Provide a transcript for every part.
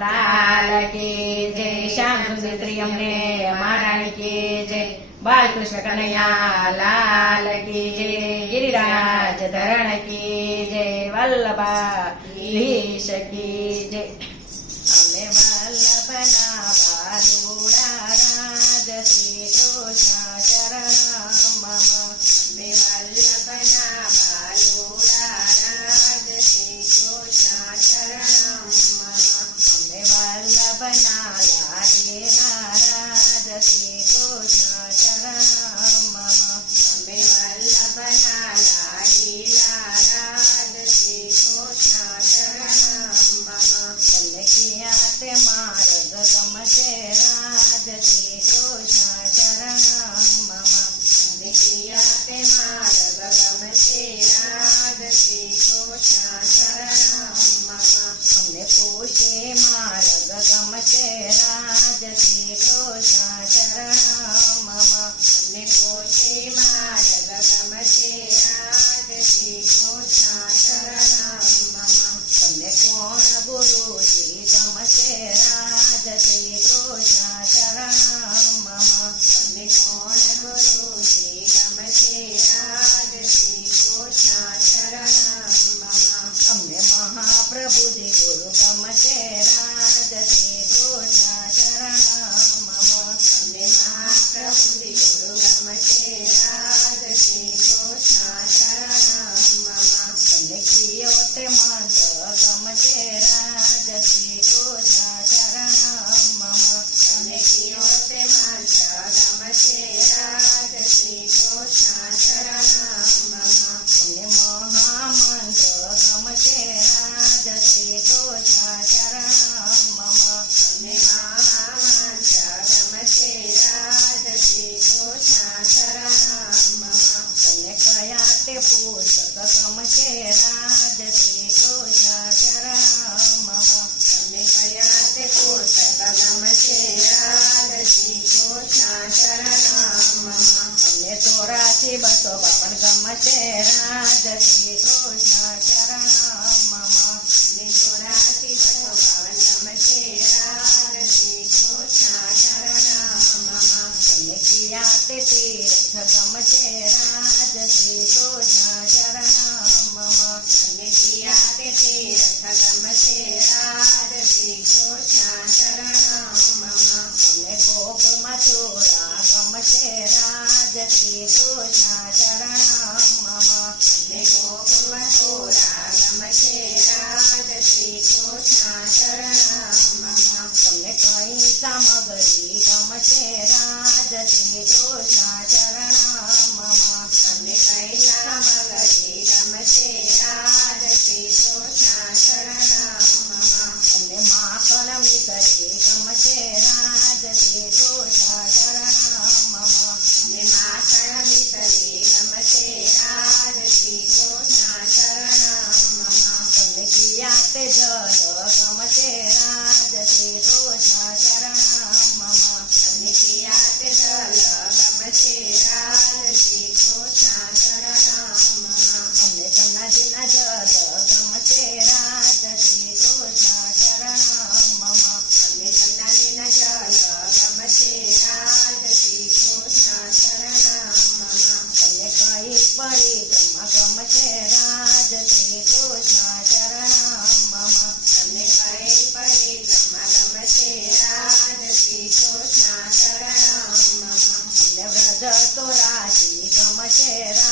લાલ કે જય, શ્યામ સુંદર અમને મહારાણી કે જય. બાલકૃષ્ણ કનૈયા લાલ કી જય. ગિરિરાજ ધરણ કે જય. વલ્લભા ઈશ કી જય. રાજતે ક્રોશા मते राजसी घोषा चरण मम विदुराति भगवान नमते राजसी घोषा चरण मम किया तीर्थ 一座山 కాశీ బొమ్మ చేరా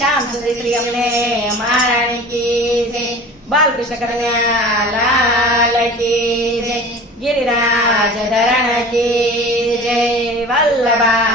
શ્યામ સુંદર શ્રી અમને મહારાણી કી જય. બાલકૃષ્ણ કનૈયા લાલ કી જય. ગિરિરાજ ધરણ કી જય. વલ્લભા